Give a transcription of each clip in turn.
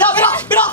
যা বেরো বেরো।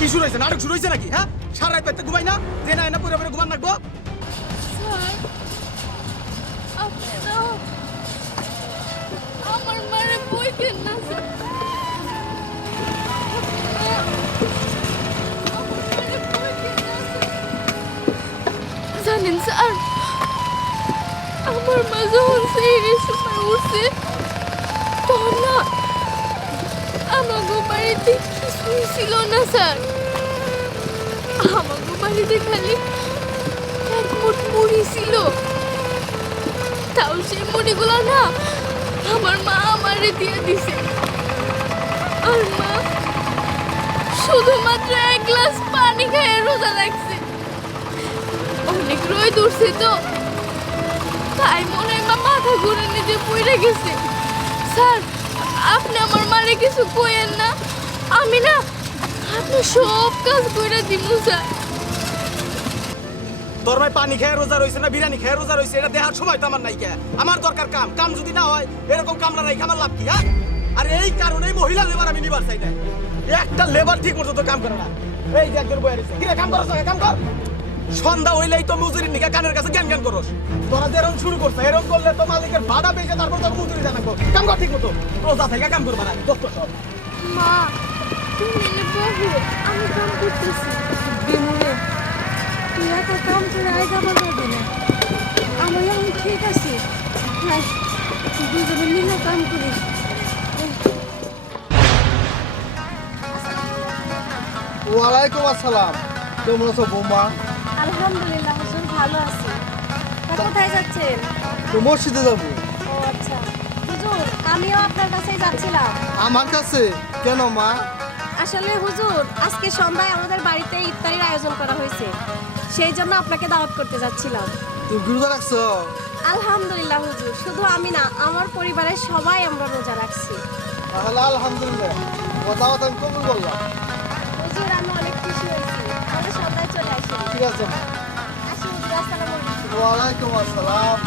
কি শুরু হয়েছে? নাটক শুরু হয়েছে নাকি? হ্যাঁ, সারা রাত পেতে ঘুমাই না, যে না পুরো পুরো ঘুমান রাখবো। আমার মারে বইতেন না স্যার। জানেন স্যার, আমার মা যখন সেই সময় উঠছে তখন না আমাকে বাড়িতে কিছুই ছিল না স্যার। আমাকে বাড়িতে খালি এক মুঠ মুড়ি ছিল, তাও সেই মুড়িগুলো না আমার মা আমারে দিয়ে দিছে। আর মা শুধুমাত্র এক গ্লাস পানি খেয়ে রোজা রাখছে। অনেক রোদ উঠছে তো, তাই মনে হয় মা মাথা ঘুরে নিজে পড়ে গেছে। স্যার, আপনি আমার মারে কিছু কইেন না, আমি না আপনি সব কাজ করে দিব স্যার। তোর ভাই পানি খেয়ে রোজা রয়েছে না বিরিয়ানি খেয়ে রোজা রয়েছে এটা দেখার সময় তো আমার নাই। কে আমার দরকার কাম, কাম যদি না হয় এরকম কামলা নাই, আমার লাভ কি? হ্যাঁ, আর এই কারণেই মহিলা লেবার আমি নিবার চাই না। একটা লেবার ঠিক মতো তো কাম করে না। এই যে একজন বয়ে রয়েছে, কিরে কাম করছ? কাম কর। সন্ধ্যা হইলেই তো মজুরির নিকা কানের কাছে জ্ঞান জ্ঞান করস। তোরা যে এরকম শুরু করছে, এরকম করলে তো মালিকের ভাড়া পেয়েছে, তারপর তো মজুরি জানাবো। কাম কর ঠিক মতো, রোজা থেকে কাম করবা না। দোস্ত সব মা, তুমি এনে বহু, আমি কাম করতেছি। বিমুরে তুই একা কাম করে আয় যাবার যাবি না। আমি এখন ঠিক আছি, দুজনে মিলে কাম করিস। ওয়ালাইকুম আসসালাম। কেমন আছো বৌমা? আলহামদুলিল্লাহ হুজুর, ভালো আছি। তা কোথায় যাচ্ছেন? তো মসজিদে যাবো। ও আচ্ছা হুজুর, আমিও আপনার কাছেই যাচ্ছিলাম। আমার কাছে কেন মা? আসলে হুজুর, আজকে সন্ধ্যায় আমাদের বাড়িতে ইফতারির আয়োজন করা হয়েছে। সেই জন্য আপনাকে দাওয়াত করতে যাচ্ছিলাম। তুমি রোজা রাখছো? আলহামদুলিল্লাহ হুজুর, শুধু আমি না, আমার পরিবারের সবাই আমরা রোজা রাখছি। তাহলে আলহামদুলিল্লাহ, তোমার দাওয়াত আমি কবুল করলাম। হুজুর, আমি অনেক খুশি হয়েছি। আমরা সবাই চলে আসি। ঠিক আছে। আসি হুজুর, আসসালামু আলাইকুম। ওয়ালাইকুম আসসালাম।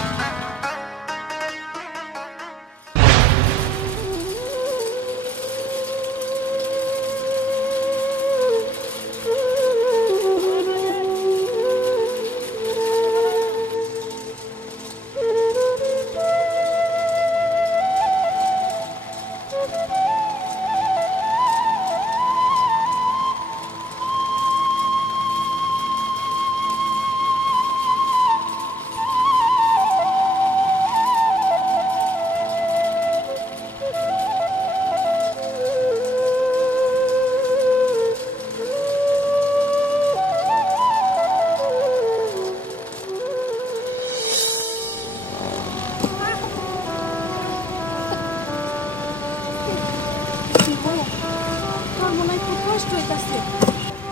তোর মনে হয় খুব কষ্ট হইতাছে,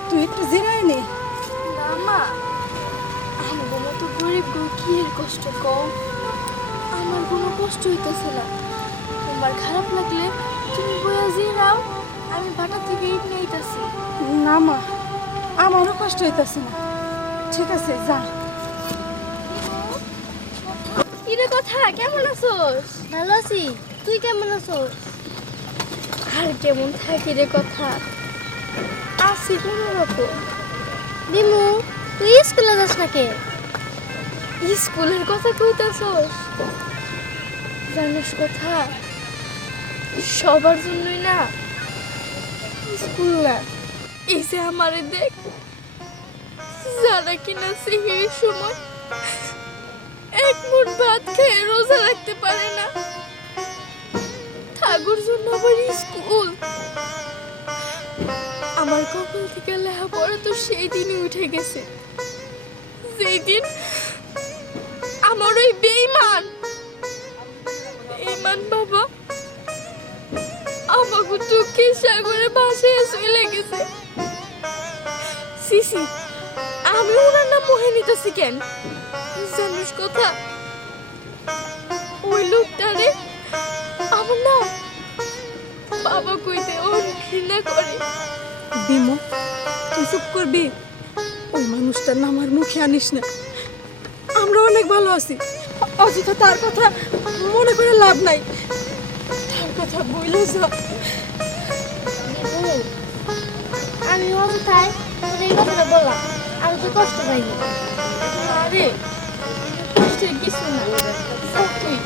তুই একটু জিরায় নে। না মা, আমার মতো গরিব গো কি এর কষ্ট কম? আমার কোনো কষ্ট হইতেছে না। তোমার খারাপ লাগলে তুমি বইয়া জিরাও, আমি বাটা থেকে ইট নিয়েইতাছি। না মা, আমারও কষ্ট হইতাছে না। ঠিক আছে, যা। কিরে কথা, কেমন আছোস? ভালো আছি, তুই কেমন আছোস? আর কেমন থাকি রে কথা, আছি কোনো রকম। বিমু, তুই স্কুলে যাস না কে? স্কুলের কথা কইতাছস? জানিস কথা, সবার জন্যই না স্কুল না। এই যে আমারে দেখ, যারা কিনা সিহির সময় এক মুঠ ভাত খেয়ে রোজা রাখতে পারে না, ঠাকুর জন্য আবার স্কুল। আমার কপাল থেকে লেখাপড়া তো সেই দিনই উঠে গেছে, যেই দিন আমার ওই বেঈমান বাবা আমাকে দুঃখের সাগরে ভাসিয়ে চলে গেছে। সিসি, আমি ওনার নাম মোহে নিতেছি কেন? জানিস কথা, ওই লোকটারে আমার না বাবা কইতে ওর ঘৃণা করে। বিমু, তুই চুপ করবি? ওই মানুষটার নাম আর মুখে আনিস না। আমরা অনেক ভালো আছি, অযথা তার কথা মনে করে লাভ নাই। তার কথা বইলে যা। বিমু, আমি অযথায় তোর এই কথাটা বললাম, আমি তো কষ্ট পাইনি। আরে কষ্টের কিছু না, সব তুই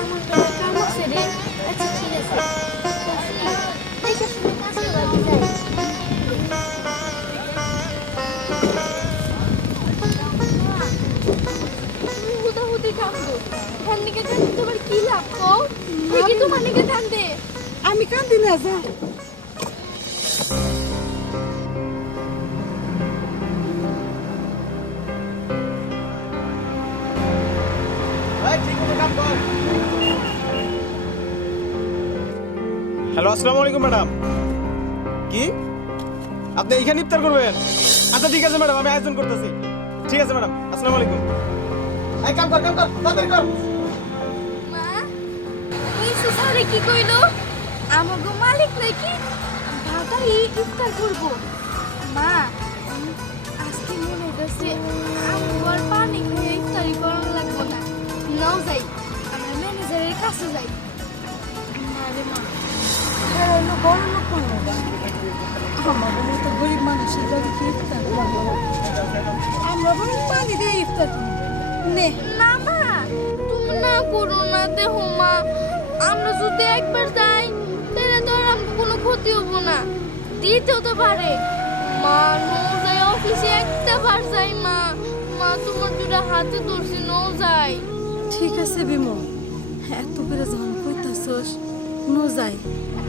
আমার বেলা কাম আছে রে। আচ্ছা ঠিক আছে, দেশের সঙ্গে কাছে বাড়ি যাই। হুদাহুদি কান্দো, ঠান্ডিকে কান্দে তোমার কি লাভ? কও ঠিকই তোমার নিকে কান্দে। আমি কান্দি না, যা। হ্যালো, আসসালামু আলাইকুম ম্যাডাম। কি আপনি এইখানে ইফতার করবেন? আচ্ছা ঠিক আছে ম্যাডাম, আমি আয়োজন করতেছি। ঠিক আছে ম্যাডাম, আসসালামু আলাইকুম। এই কাম কর তাড়াতাড়ি কর। মা, ওই সুসারে কি কইলো? আমাগো মালিক নাকি ভাগাই ইফতার করব। মা, আজকে মনে হইতেছে আমি আর পানি খেয়ে ইফতারি করানো লাগবো না। নাও যাই, আমরা ম্যানেজারের কাছে যাই। আরে মা, হ্যাঁ, হলো বড় লোক মানুষ। আমাদের মতো গরিব মানুষের বাড়ি কি ইফতার করবো? আমরা বরং পানি দিয়ে ইফতার করবো। নে। না মা, তুমি না করো না। দেখো মা, আমরা যদি একবার যাই তাহলে তো আর আমাকে কোনো ক্ষতি হবো না, দিতেও তো পারে। মা, নো যাই, অফিসে একটা বার যাই। মা, তোমার দুটা হাতে ধরছি, নো যাই। ঠিক আছে বিমু, এত করে যখন কইতাছস, নো যাই।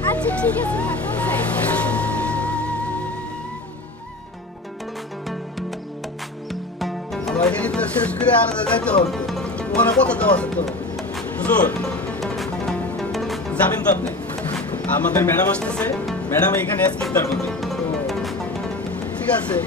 আচ্ছা ঠিক আছে মা, নো যাই। আমার এখানে তো শেষ করে আর যাইতে হবে। ওখানে কথা দেওয়া আছে তো। হুজুর, যাবেন তো আপনি? আমাদের ম্যাডাম আসতেছে, ম্যাডাম এখানে আজকে ইফতার করবে। ঠিক আছে।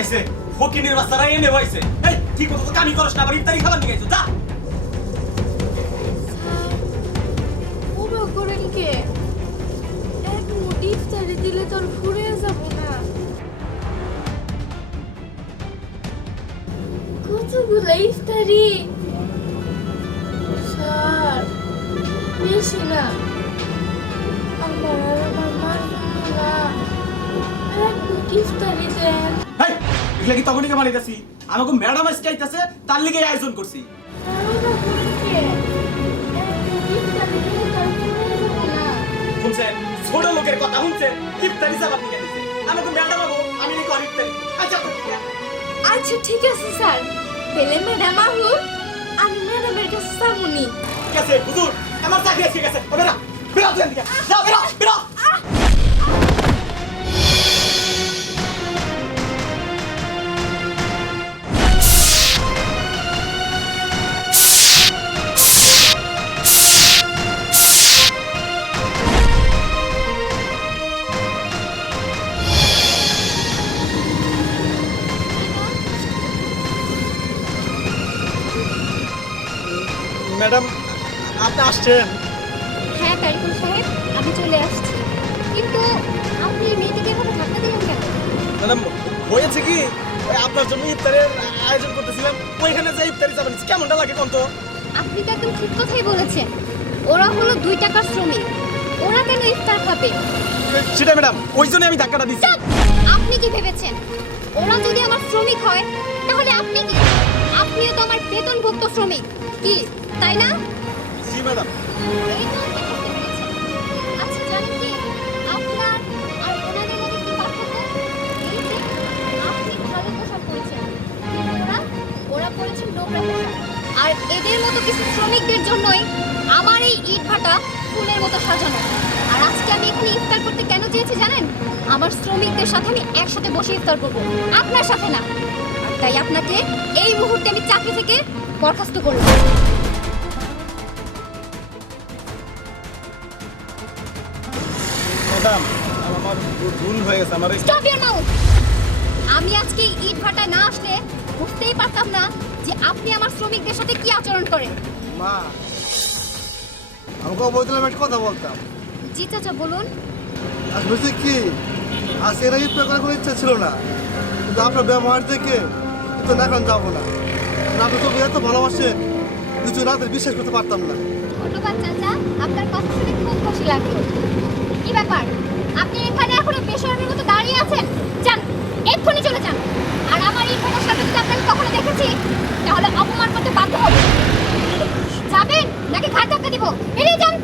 আইছে ফকিনের বাচ্চারা এনে হইছে এই ঠিক মতো তো কামি করছ না আবার ইফতারি খাবার নিয়ে আইছো যা ওরা করেন কে এক মুঠি ইফতারি দিলে তোর ঘুরে যাব না কতগুলো ইফতারি স্যার বেশি না আমার মার না এক মুঠি ইফতারি দেন এই এগুলা কি তখনই মারিতাছি আমাকে ম্যাডাম আজকে আইতাছে তার লিগে আয়োজন করছি ওরা করেন কে এক মুঠি ইফতারি দিলে তোর ঘুরে যাব না শুনছেন ছোট লোকের কথা শুনছেন ইফতারি সাবান নিয়ে দিছে আমাকে ম্যাডাম আবো আমি নি করি ইফতারি আচ্ছা আচ্ছা ঠিক আছে স্যার পেলে ম্যাডাম আহু আমি ম্যাডামের কাছে সামুনি ঠিক আছে হুজুর আমার চাকরি আছে ঠিক আছে ও বেরা বেরা তুই এদিকে যা বেরা বেরা ম্যাডাম আপনি আসছেন হ্যাঁ কারিকুল সাহেব আমি চলে আসছি কিন্তু আপনি এই মেয়েটিকে এভাবে ধাক্কা দিলেন কেন? ম্যাডাম হয়েছে কি ওই আপনার জন্য ইফতারের আয়োজন করতেছিলাম ওইখানে যে ইফতারি সাবান কেমনটা লাগে কোন তো আপনি তো একদম ঠিক কথাই বলেছেন ওরা হলো 2 টাকার শ্রমিক ওরা কেন ইফতার খাবে? সেটা ম্যাডাম ওই জন্য আমি ধাক্কাটা দিচ্ছি চুপ! আপনি কি ভেবেছেন ওরা যদি আমার শ্রমিক হয় তাহলে আপনি কি আপনিও তো আমার বেতনভুক্ত শ্রমিক কি তাই না? জি ম্যাডাম এই তো আপনি বুঝতে পেরেছেন। আচ্ছা জানেন কি আপনার আর ওনাদের মধ্যে কি পার্থক্য? এই যে আপনি ভালো পোশাক পরেছেন কিন্তু ওরা পরেছেন নোংরা পোশাক আর এদের মতো কিছু শ্রমিকদের জন্যই আমার এই ইট ভাটা ফুলের মতো সাজানো আর আজকে আমি এখানে ইফতার করতে কেন চেয়েছি জানেন আমার শ্রমিকদের সাথে আমি একসাথে বসে ইফতার করব আপনার সাথে না আর তাই আপনাকে এই মুহূর্তে আমি চাকরি থেকে বরখাস্ত করব ম্যাডাম আমার ভুল হয়ে গেছে আমার স্টপ ইওর মাউথ আমি আজকে এই ইট ভাটা না আসলে বুঝতেই পারতাম না যে আপনি আমার শ্রমিকদের সাথে কি আচরণ করেন মা আমাকে বলছিলাম একটা কথা বলতাম জি চাচা বলুন আজ বলছি কি আজ এরা ইফতার করার কোনো ইচ্ছা ছিল না কিন্তু আপনার ব্যবহার দেখে তো না এখন যাবো না আর আপনি তো এত ভালোবাসেন কিছু রাতে বিশ্বাস করতে পারতাম না ধন্যবাদ চাচা আপনার কথা শুনে খুব খুশি লাগলো কি ব্যাপার আপনি এখানে এখনো বেশরমের মতো দাঁড়িয়ে আছেন যান এক্ষুনি চলে যান আর আমার এই ভাটার সামনে যদি আপনাকে কখনো দেখেছি তাহলে অপমান করতে বাধ্য হব যাবেন নাকি ঘাট ধাক্কা দিব বেরিয়ে যান